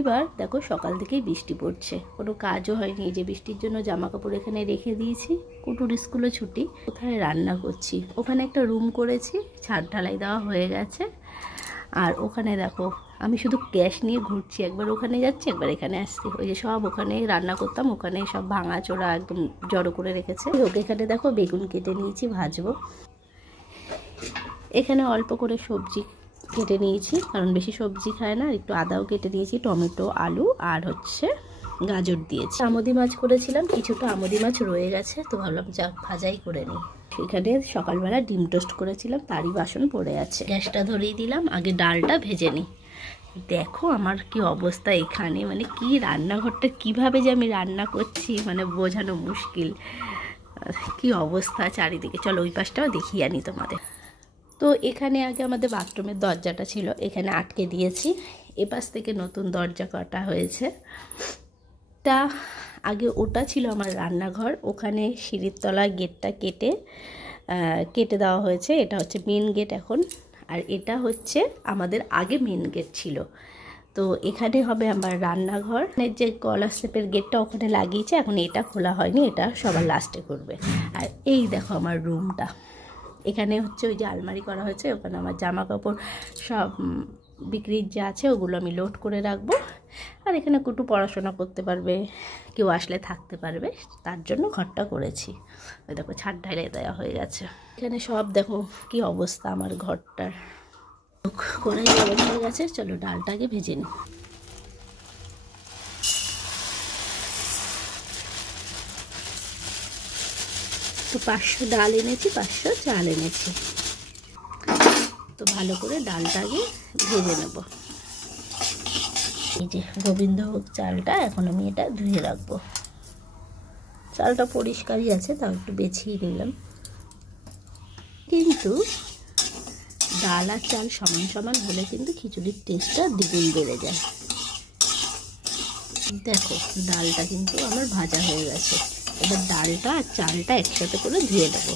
এবার দেখো সকাল থেকেই বৃষ্টি পড়ছে, কোনো কাজও হয়নি। এই যে বৃষ্টির জন্য জামা কাপড় এখানে রেখে দিয়েছি। কুটুর স্কুলে ছুটি, কোথায় রান্না করছি। ওখানে একটা রুম করেছি, ছাদ ঢালাই দেওয়া হয়ে গেছে। আর ওখানে দেখো আমি শুধু গ্যাস নিয়ে ঘুরছি, একবার ওখানে যাচ্ছি একবার এখানে আসছি। ওই যে সব ওখানে রান্না করতাম, ওখানে সব ভাঙা চোরা একদম জড়ো করে রেখেছে। ওকে এখানে দেখো বেগুন কেটে নিয়েছি, ভাজবো। এখানে অল্প করে সবজি কেটে নিয়েছি, কারণ বেশি সবজি খায় না। একটু আদাও কেটে নিয়েছি, টমেটো, আলু আর হচ্ছে গাজর দিয়েছি। আমুদি মাছ করেছিলাম, কিছুটা আমুদি মাছ রয়ে গেছে, তো ভাবলাম যা ভাজাই করে নিই। এখানে সকালবেলা ডিম টোস্ট করেছিলাম, তারই বাসন পড়ে আছে। গ্যাসটা ধরিয়ে দিলাম, আগে ডালটা ভেজে নিই। দেখো আমার কি অবস্থা এখানে, মানে কি রান্নাঘরটা কিভাবে যে আমি রান্না করছি মানে বোঝানো মুশকিল। কি অবস্থা চারিদিকে। চলো ওই পাশটাও দেখিয়ে আনি তোমাদের। তো এখানে আগে আমাদের বাথরুমের দরজাটা ছিল, এখানে আটকে দিয়েছি। এপাশ থেকে নতুন দরজা কাটা হয়েছে। তা আগে ওটা ছিল আমার রান্নাঘর, ওখানে সিঁড়ির তলা গেটটা কেটে দেওয়া হয়েছে। এটা হচ্ছে মেন গেট এখন। আর এটা হচ্ছে আমাদের আগে মেন গেট ছিল। তো এখানে হবে আমার রান্নাঘর। যে কলারশেপের গেটটা ওখানে লাগিয়েছে, এখন এটা খোলা হয়নি, এটা সবার লাস্টে করবে। আর এই দেখো আমার রুমটা, এখানে হচ্ছে ওই যে আলমারি করা হয়েছে, ওখানে আমার জামা কাপড় সব বিক্রির যা আছে ওগুলো আমি লোড করে রাখবো। আর এখানে কুটু পড়াশোনা করতে পারবে, কেউ আসলে থাকতে পারবে, তার জন্য ঘরটা করেছি। ওই দেখো ছাদ ঢালাই দেওয়া হয়ে গেছে। এখানে সব দেখো কি অবস্থা আমার ঘরটার। কড়াই গরম হয়ে গেছে, চলো ডালটাকে ভেজে নিই। তো 500 ডাল এনেছি, 500 চাল এনেছি। তো ভালো করে ডালটাকে ভেজে নেব। এই যে গোবিন্দভোগ চালটা, এখন আমি এটা ধুয়ে রাখবো। চালটা পরিষ্কারই আছে, তাও একটু বেছিয়ে নিলাম। কিন্তু ডাল আর চাল সমান সমান হলে কিন্তু খিচুড়ির টেস্টটা দ্বিগুণ বেড়ে যায়। দেখো ডালটা কিন্তু আমার ভাজা হয়ে গেছে। এবার ডালটা আর চালটা একসাথে করে ধুয়ে নেবো।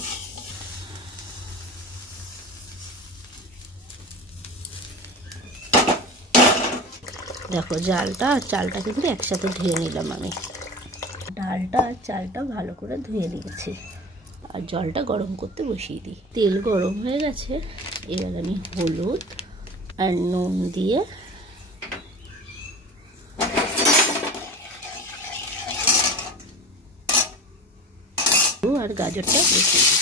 দেখো ডালটা আর চালটা কিন্তু একসাথে ধুয়ে নিলাম আমি। ডালটা আর চালটা ভালো করে ধুয়ে নিয়েছি। আর জলটা গরম করতে বসিয়ে দিই। তেল গরম হয়ে গেছে, এবার আমি হলুদ আর নুন দিয়ে আর গাজরটা বসিয়ে দিই।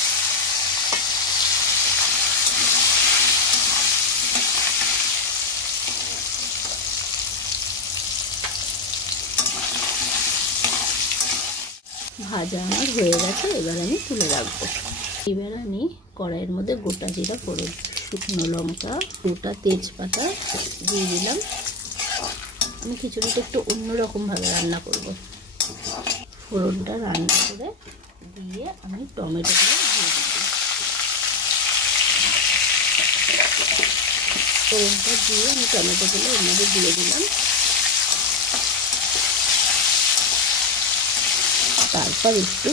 ভাজা আমার হয়ে গেছে, এবার আমি তুলে রাখবো। এবার আমি কড়াইয়ের মধ্যে গোটা জিরা ফোড়ন, শুকনো লঙ্কা, গোটা তেজপাতা দিয়ে দিলাম। আমি খিচুড়িটা একটু অন্যরকমভাবে রান্না করব। ফোড়নটা রান্না করে দিয়ে আমি টমেটোগুলো দিয়ে দিলাম। ফোড়নটা দিয়ে আমি টমেটোগুলো এর মধ্যে দিয়ে দিলাম। তারপর একটু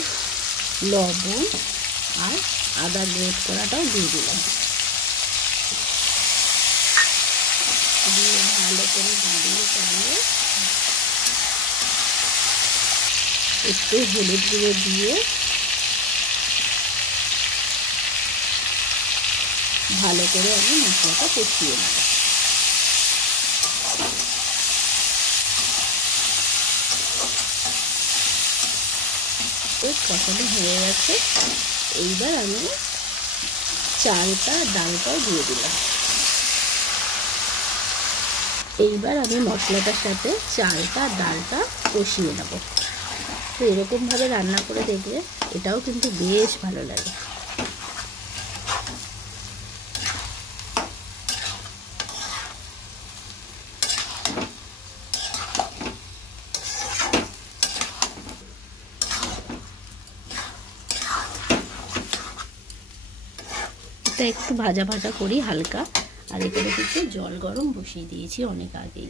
লবণ আর আদা গ্রেট করাটাও দিয়ে দিলাম। দিয়ে ভালো করে নাড়িয়ে চালিয়ে একটু হলুদ গুঁড়ো দিয়ে ভালো করে আমি মশলাটা কষিয়ে নেব। কষানো হয়ে গেছে, এইবার আমি চালটা ডালটাও দিয়ে দিলাম। এইবার আমি মশলাটার সাথে চালটা ডালটা কষিয়ে নেব। তো এরকমভাবে রান্না করে দেখলে এটাও কিন্তু বেশ ভালো লাগে। একটু ভাজা ভাজা করি হালকা। আর এখানে কিন্তু জল গরম বসিয়ে দিয়েছি অনেক আগেই।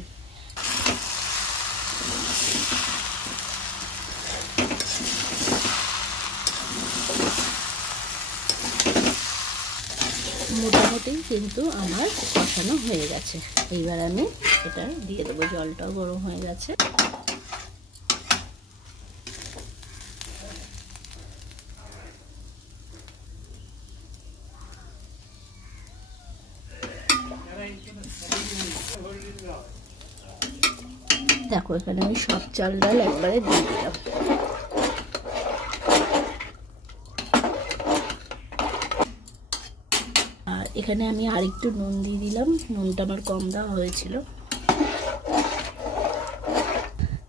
মোটামুটি কিন্তু আমার কষানো হয়ে গেছে। এইবার আমি এটা দিয়ে দেবো, জলটাও গরম হয়ে গেছে। দেখো এখানে আমি সব চাল ডাল একবারে দিয়ে দিলাম। আর এখানে আমি আরেকটু নুন দিয়ে দিলাম, নুনটা আমার কম দেওয়া হয়েছিল।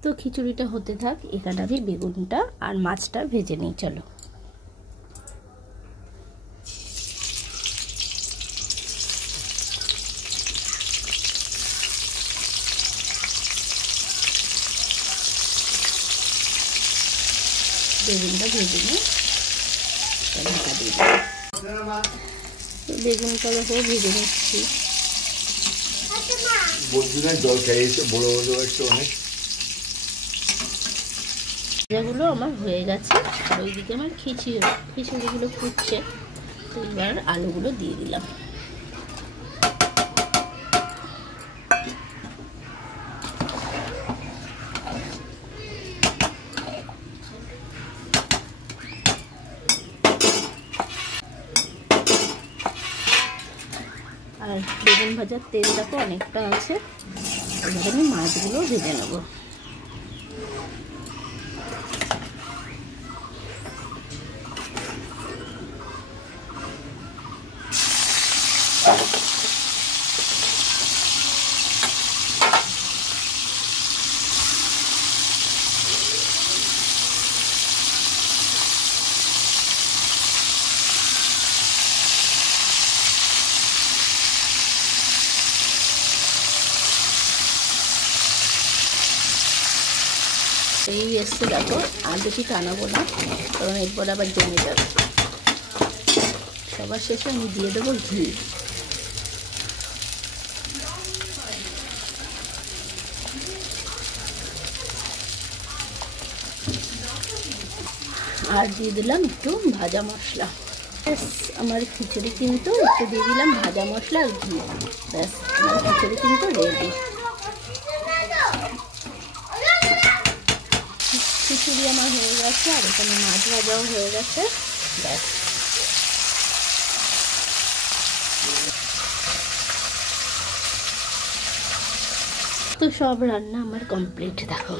তো খিচুড়িটা হতে থাক, এখানে আমি বেগুনটা আর মাছটা ভেজে নিই। চলো, বেগুনটা ভেজে নিই, ঢাকা দিয়ে দিই। বেগুনটা দেখো ভেজে নিচ্ছি। ভাজাগুলো আমার হয়ে গেছে, আর ওইদিকে আমার খিচুড়িগুলো ফুটছে। তো এবার আলুগুলো দিয়ে দিলাম। আর বেগুন ভাজার তেল দেখো অনেকটা আছে। এবার আমি মাছগুলো ভেজে নেবো। এই এসছে দেখো, আর বেশি টানাবো না, কারণ এরপর আবার জমে যাবে। সবার শেষে আমি দিয়ে দেবো ঘি। আর দিয়ে দিলাম একটু ভাজা মশলা। ব্যাস আমার খিচুড়ি কিন্তু একটু দিয়ে দিলাম ভাজা মশলা আর ঘি। ব্যাস আমার খিচুড়ি কিন্তু রেডি। খিচুড়ি আমার হয়ে গেছে, আর এখানে মাছ ভাজাও হয়ে গেছে। ব্যাস তো সব রান্না আমার কমপ্লিট। দেখো